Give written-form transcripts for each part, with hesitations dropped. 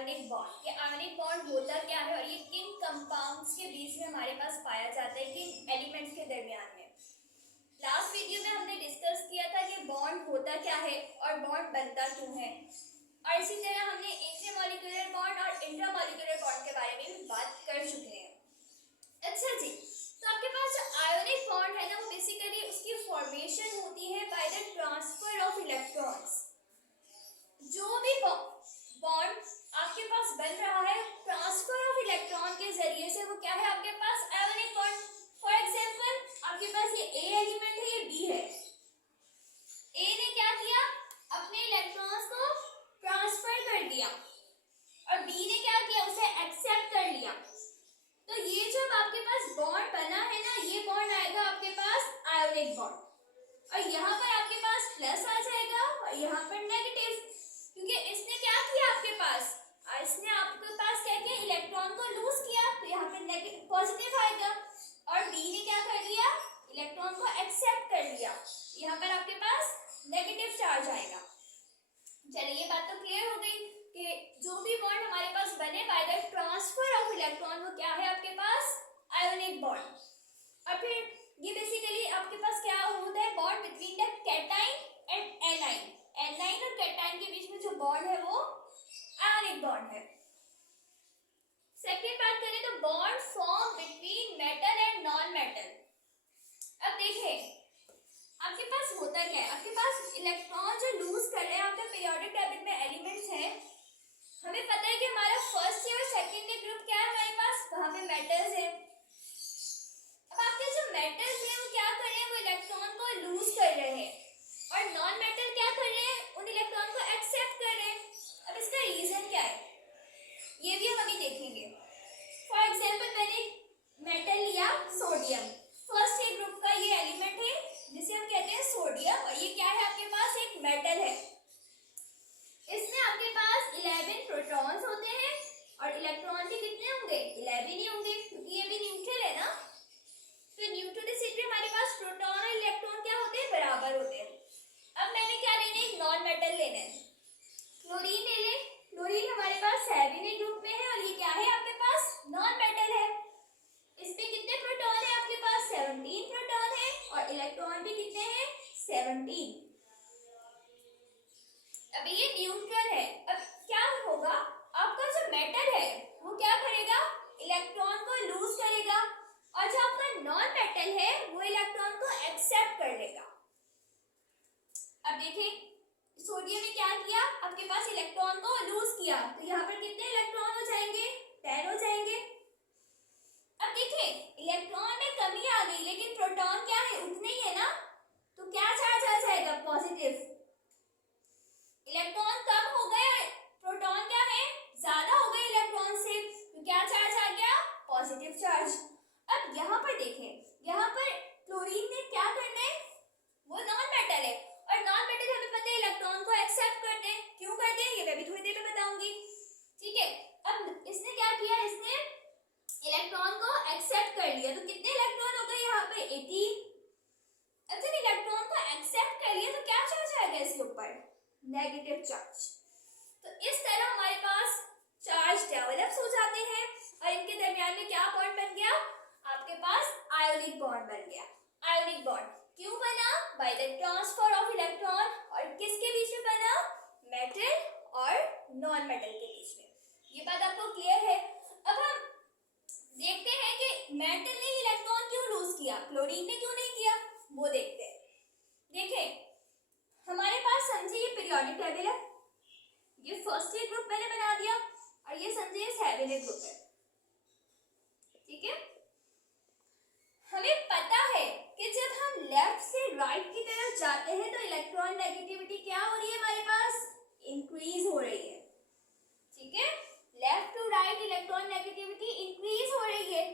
Ionic bond. ये ionic bond होता क्या है और ये किन कंपाउंड्स के बीच में हमारे पास पाया जाता है, किन एलिमेंट्स के दरमियान में। लास्ट वीडियो में हमने डिस्कस किया था कि बॉन्ड होता क्या है और बॉन्ड बनता क्यों है, और इसी तरह हमने इंट्रामॉलिक्यूलर बॉन्ड और इंट्रामॉलिक्यूलर बॉन्ड के बारे में भी बात कर चुके हैं। अच्छा जी, तो आपके पास जो आयोनिक बॉन्ड है ना, वो बेसिकली उसकी फॉर्मेशन होती है by the transfer of electrons. जो भी बॉन्ड आपके पास बन रहा है ट्रांसफर ऑफ इलेक्ट्रॉन के जरिए से, वो क्या है आपके पास आयोनिक बॉन्ड। फॉर एग्जांपल आपके पास ये ए एलिमेंट है, ये बी है। ए ने क्या किया, अपने इलेक्ट्रॉन्स को ट्रांसफर कर दिया और बी ने क्या किया, उसे एक्सेप्ट कर लिया। तो ये जब आपके पास बॉन्ड बना है ना, ये बॉन्ड आएगा आपके पास आयोनिक बॉन्ड, और यहाँ पर आपके पास प्लस आ जाएगा और यहाँ पर नेगेटिव, क्योंकि इसने क्या किया आपके पास, इसने आपके पास क्या किया, इलेक्ट्रॉन को लूज किया, तो यहाँ पे नेगेटिव पॉजिटिव आएगा। और बी ने क्या कर लिया, इलेक्ट्रॉन को एक्सेप्ट कर लिया, यहाँ पर आपके पास नेगेटिव चार्ज आएगा। चलिए ये बात तो क्लियर हो गई कि जो भी बॉन्ड हमारे पास बने by the transfer of electron, वो क्या है आपके पास आयोनिक बॉन्ड। और फिर ये बेसिकली आपके पास क्या होता है, bond between the cation and A9. A9 और कैटाइन के बीच में जो बॉन्ड है वो आयोनिक बॉन्ड है। सेकंड बात करें तो bond form between metal and non metal. अब देखें आपके पास होता क्या है, आपके पास इलेक्ट्रॉन जो लूज कर रहे हैं, आपके पीरियोडिक टेबल में एलिमेंट्स हैं, हमें पता है कि हमारा first year second year group क्या है हमारे पास, वहां पे मेटल्स है। अब आपके जो मेटल्स हैं वो क्या कर रहे हैं, वो इलेक्ट्रॉन को लूज कर रहे हैं, और नॉन मेटल क्या कर रहे हैं, उन इलेक्ट्रॉन को एक्सेप्ट कर रहे हैं। अब इसका रीजन क्या है, ये भी हम अभी देखेंगे। फॉर एग्जाम्पल मैंने मेटल लिया सोडियम, फर्स्ट ए ग्रुप का ये एलिमेंट है जिसे हम कहते हैं सोडियम, और ये क्या है आपके पास एक मेटल है। इसमें आपके पास 11 प्रोटॉन्स होते हैं और इलेक्ट्रॉन भी कितने होंगे, 11 ही होंगे, क्योंकि ये भी न्यूट्रल है ना। तो न्यूट्रलिसिटी हमारे पास प्रोटॉन और इलेक्ट्रॉन क्या होते हैं, बराबर होते हैं। अब मैंने क्या लेना है, एक नॉन मेटल लेना है, क्लोरीन ले ले। क्लोरीन हमारे पास 7 ग्रुप में है और ये क्या है आपके पास नॉन मेटल है। इसमें कितने प्रोटॉन है आपके पास, 17 प्रोटॉन है, और इलेक्ट्रॉन भी कितने हैं, 17। अभी ये न्यूट्रल है। अब क्या होगा, आपका जो मेटल है वो क्या करेगा, इलेक्ट्रॉन को लूज करेगा, और जो आपका नॉन मेटल है वो इलेक्ट्रॉन को एक्सेप्ट कर लेगा। अब देखिए सोडियम ने क्या किया, आपके पास इलेक्ट्रॉन को लूज किया, तो यहाँ पर कितने इलेक्ट्रॉन हो जाएंगे, 10 हो जाएंगे। अब देखिए इलेक्ट्रॉन में कमी आ गई, लेकिन प्रोटॉन क्या है, उतने ही है ना, तो क्या चार्ज आ जाएगा, पॉजिटिव। इलेक्ट्रॉन कम हो गए, प्रोटॉन क्या है, ज्यादा हो गए इलेक्ट्रॉन से, तो क्या चार्ज आ गया, पॉजिटिव चार्ज। अब यहाँ पर देखें, यहाँ पर क्लोरीन ने क्या करना है, वो नॉन मेटल है, और नॉन मेटल हमें पता है इलेक्ट्रॉन को एक्सेप्ट करते हैं। क्यों करते हैं ये मैं भी थोड़ी देर में बताऊंगी, ठीक है। अब इसने क्या किया, इसने इलेक्ट्रॉन को एक्सेप्ट कर लिया, तो कितने इलेक्ट्रॉन हो गए यहाँ पे, 18। अब जब इलेक्ट्रॉन को एक्सेप्ट कर लिया तो क्या चार्ज आएगा इसके ऊपर, नेगेटिव चार्ज। तो इस तरह हमारे पास चार्ज डेवलप्स हो जाते हैं, और इनके दरमियान में क्या बॉन्ड बन गया, आपके पास आयोनिक बॉन्ड बन गया। आयोनिक बॉन्ड क्यों बना, by the transfer of electron, और किसके बीच में बना, मेटल और नॉन मेटल के बीच में। ये बात आपको क्लियर है। अब हम देखते हैं कि मेटल ने इलेक्ट्रॉन क्यों लूज किया, क्लोरीन ने क्यों नहीं किया, वो देखते हैं। देखें हमारे पास समझे ये पीरियोडिक टेबल है, ये फर्स्ट ईयर ग्रुप मैंने बना दिया, और ये समझे ये 7 ग्रुप है, ठीक है। हमें पता है कि जब हम लेफ्ट से राइट की तरफ जाते हैं तो इलेक्ट्रॉन नेगेटिविटी क्या हो रही है हमारे पास, इंक्रीज हो रही है, ठीक है। Left to right electron negativity increase हो रही है।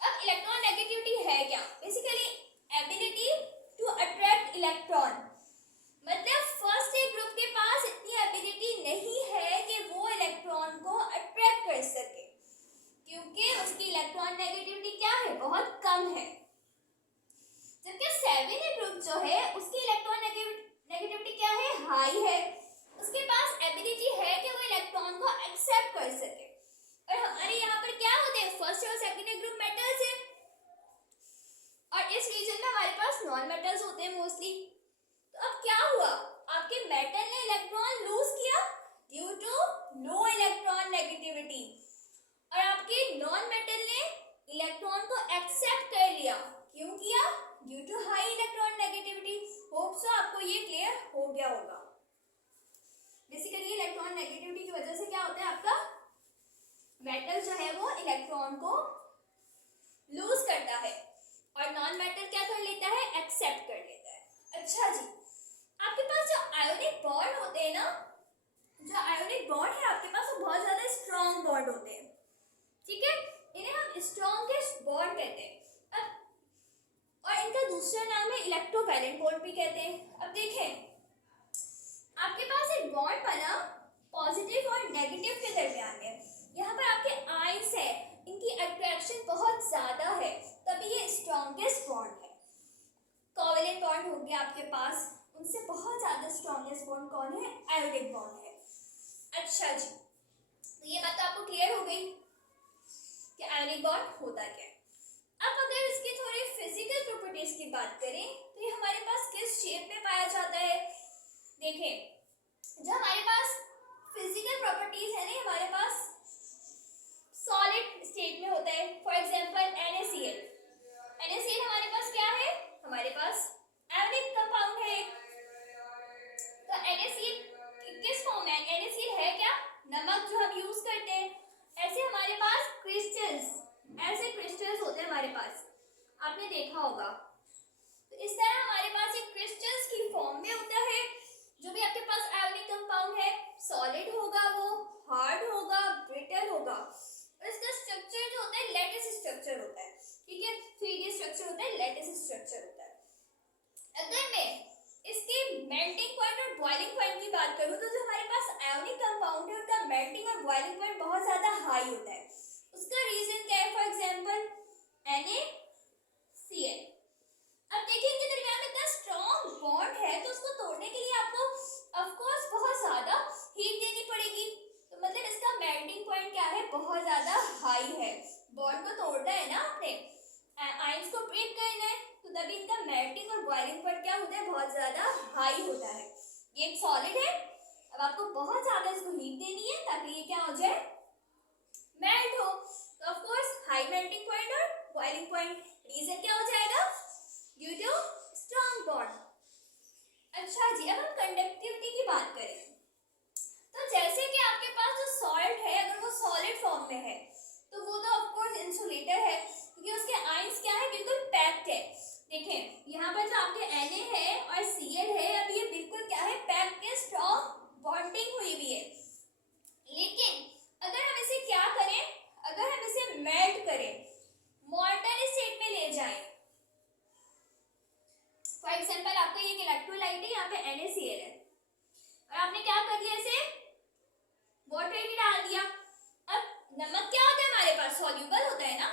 अब इलेक्ट्रॉन नेगेटिविटी है क्या, basically ability to attract electron. मतलब फर्स्ट ए ग्रुप के पास इतनी एबिलिटी नहीं है कि वो इलेक्ट्रॉन को अट्रैक्ट कर सके, क्योंकि उसकी इलेक्ट्रॉन नेगेटिविटी क्या है, बहुत कम है। जबकि 7 ग्रुप जो है उसकी इलेक्ट्रॉन नेगेटिविटी क्या है, हाई है। उसके पास एबिलिटी है कि वो इलेक्ट्रॉन को एक्सेप्ट कर सके। और हमारे यहाँ पर क्या होते हैं, फर्स्ट और सेकेंडरी ग्रुप मेटल्स है, और इस रीजन में हमारे पास नॉन मेटल्स होते हैं मोस्टली। तो अब क्या हुआ, आपके मेटल ने इलेक्ट्रॉन लूज किया due to low electron negativity, और आपके नॉन मेटल ने इलेक्ट्रॉन को एक्सेप्ट कर लिया। क्यों किया, due to high electron negativity. Hope so आपको ये क्लियर हो गया होगा। बेसिकली इलेक्ट्रॉन नेगेटिविटी की वजह से क्या होता है, आपका मेटल जो है वो इलेक्ट्रॉन को लूज करता है, और नॉन मेटल क्या कर लेता है, एक्सेप्ट कर लेता है। अच्छा जी, आपके पास जो आयोनिक बॉन्ड होते हैं ना, जो आयोनिक बॉन्ड है आपके पास वो बहुत ज्यादा स्ट्रॉन्ग बॉन्ड होते हैं, ठीक है, इन्हें हम स्ट्रॉन्गेस्ट बॉन्ड कहते हैं। अब और इनका दूसरा नाम है इलेक्ट्रोवैलेंट बॉन्ड भी कहते हैं। अब देखें, आपके पास एक बॉन्ड बना पॉजिटिव और नेगेटिव के दरमियान में, यहाँ पर आपके आयंस है, इनकी अट्रैक्शन बहुत ज्यादा है, तभी ये स्ट्रॉन्गेस्ट बॉन्ड है। कोवैलेंट बॉन्ड हो गया आपके पास, उनसे बहुत ज्यादा स्ट्रॉन्गेस्ट बॉन्ड कौन है, आयोनिक बॉन्ड है। अच्छा जी, तो ये बात आपको क्लियर हो गई कि आयोनिक बॉन्ड होता क्या है। अब अगर इसकी थोड़ी फिजिकल प्रॉपर्टीज की बात करें तो ये हमारे पास किस शेप में पाया जाता है। देखें, जो हमारे पास फिजिकल प्रॉपर्टीज है ना, हमारे पास सॉलिड स्टेट में होता है। फॉर एग्जांपल NaCl, NaCl हमारे पास क्या है, हमारे पास आयोनिक कंपाउंड है। तो NaCl किस फॉर्म में, NaCl है क्या, नमक जो हम यूज करते हैं। ऐसे हमारे पास क्रिस्टल्स, ऐसे क्रिस्टल्स होते हैं हमारे पास, आपने देखा होगा। तो इस तरह हमारे पास एक क्रिस्टल्स की फॉर्म में होता है। जो भी आपके पास आयोनिक कंपाउंड है, सॉलिड होगा, वो हार्ड होगा, ब्रिटल होगा, और इसका स्ट्रक्चर जो होता है लैटिस स्ट्रक्चर होता है, ठीक है, 3D स्ट्रक्चर होता है, लैटिस स्ट्रक्चर होता है। अगर मैं इसके मेल्टिंग पॉइंट और बॉइलिंग पॉइंट की बात करूं तो जो हमारे पास आयोनिक कंपाउंड है उनका मेल्टिंग और बॉइलिंग पॉइंट बहुत ज्यादा हाई होता है। उसका रीजन क्या है, फॉर एग्जांपल NaCl। अब देखिए इनके दरमियान में इतना स्ट्रॉन्ग बॉन्ड है, तो उसको तोड़ने के लिए आपको ऑफ कोर्स बहुत ज्यादा हीट देनी पड़ेगी। तो मतलब इसका मेल्टिंग पॉइंट क्या है, बहुत ज्यादा हाई है। बॉन्ड को तोड़ना है ना आपने, आयंस को ब्रेक करना है, तो तभी इनका मेल्टिंग और बॉइलिंग पॉइंट क्या होता है, बहुत ज्यादा हाई होता है। ये एक सॉलिड है, अब आपको बहुत ज्यादा इसको हीट देनी है ताकि ये क्या हो जाए, मेल्ट हो। तो of course high melting point और बॉइलिंग पॉइंट, रीजन क्या हो जाएगा, ड्यू टू स्ट्रॉन्ग बॉन्ड। अच्छा जी, अब हम कंडक्टिविटी की बात करें तो जैसे कि आपके पास जो सॉल्ट है, अगर वो सॉलिड फॉर्म में है तो वो तो ऑफ कोर्स इंसुलेटर है, क्योंकि उसके आयंस क्या है, बिल्कुल पैक्ड है। देखें यहाँ पर जो आपके Na है और Cl है, अब ये बिल्कुल क्या है, पैक्ड है, स्ट्रॉन्ग बॉन्डिंग हुई हुई है। लेकिन अगर हम इसे क्या करें, अगर हम इसे मेल्ट करें, मॉल्टन स्टेट में ले जाएं, फॉर एग्जांपल आपका ये इलेक्ट्रोलाइट है, यहाँ पे NaCl है, और आपने क्या कर दिया, इसे वाटर में डाल दिया। अब नमक क्या होता है हमारे पास, सॉल्यूबल होता है ना,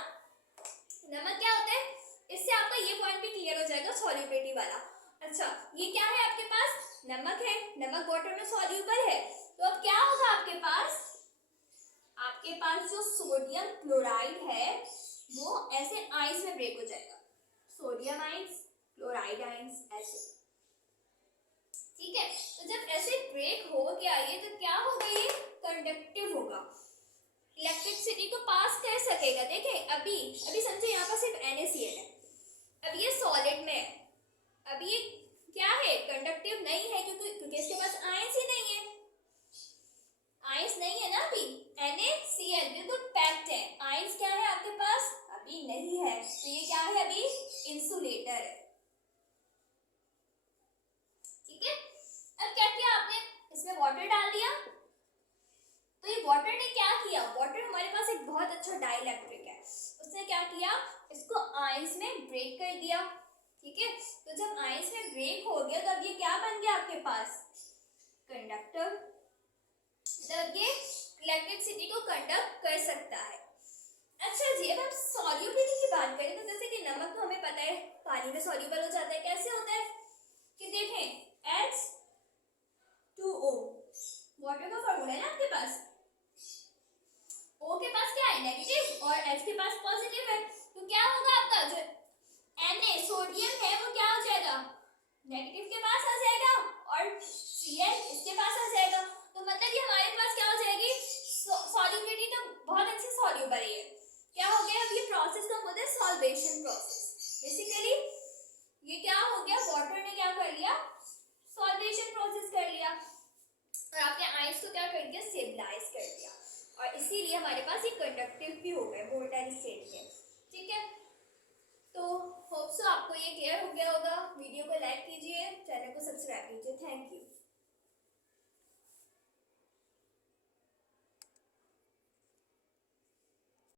नमक क्या होता है, इससे आपका ये पॉइंट भी क्लियर हो जाएगा, सॉल्युबिलिटी वाला। अच्छा, ये क्या है आपके पास, नमक है, नमक वाटर में सॉल्यूबल है, तो अब क्या होगा आपके पास जो सोडियम क्लोराइड है वो ऐसे आइंस में ब्रेक हो जाएगा, सोडियम आइंस, क्लोराइड आइंस, ऐसे, ठीक है। तो जब ऐसे ब्रेक हो गया ये, तो क्या होगा, ये कंडक्टिव होगा, इलेक्ट्रिसिटी को पास कर सकेगा। देखें अभी समझो यहाँ पर सिर्फ NaCl है, अब ये सॉलिड में है, अब ये क्या है, कंडक्टिव नहीं है, क्योंकि इसके पास आयंस ही नहीं है, आयंस नहीं है ना, अभी NaCl बिल्कुल पैक्ड है, आयंस क्या है आपके पास, अभी नहीं है, तो ये क्या है, अभी इंसुलेटर है, ठीक है। अब क्या किया आपने, इसमें वाटर डाल दिया, तो ये वाटर ने क्या किया, वाटर हमारे पास एक बहुत अच्छा डाइलेक्ट्रिक है, उसने क्या किया, इसको आयंस में ब्रेक कर दिया, ठीक है। तो जब आयंस में ब्रेक हो गया तो अब ये क्या बन गया आपके पास, कंडक्टर, मतलब ये इलेक्ट्रिसिटी को कंडक्ट कर सकता है। अच्छा जी, अब हम सॉल्युबिलिटी की बात करें तो जैसे कि नमक तो हमें पता है पानी में सॉल्युबल हो जाता है, कैसे होता है कि देखें H2O, वाटर का फॉर्मूला है ना आपके पास, O के पास क्या है नेगेटिव और H के पास पॉजिटिव है, तो क्या होगा आपका जो Na सोडियम है वो क्या हो जाएगा, नेगेटिव के पास आ जाएगा और Cl इसके पास आ जाएगा। तो मतलब कि हमारे पास क्या हो जाएगी, सॉल्युबिलिटी तो बहुत अच्छी सॉल्युबल है। क्या हो गया, अब ये प्रोसेस को बोलते हैं सॉल्वेशन प्रोसेस। बेसिकली ये क्या हो गया, वाटर ने क्या कर लिया, सॉल्वेशन प्रोसेस कर लिया और आपके आयंस को क्या कर दिया, स्टेबलाइज कर दिया, और इसीलिए हमारे पास ये कंडक्टिव भी हो गए वोलेटाइल स्टेट में। ठीक है, तो होप सो आपको ये क्लियर हो गया होगा। वीडियो को लाइक कीजिए, चैनल को सब्सक्राइब कीजिए। Thank you.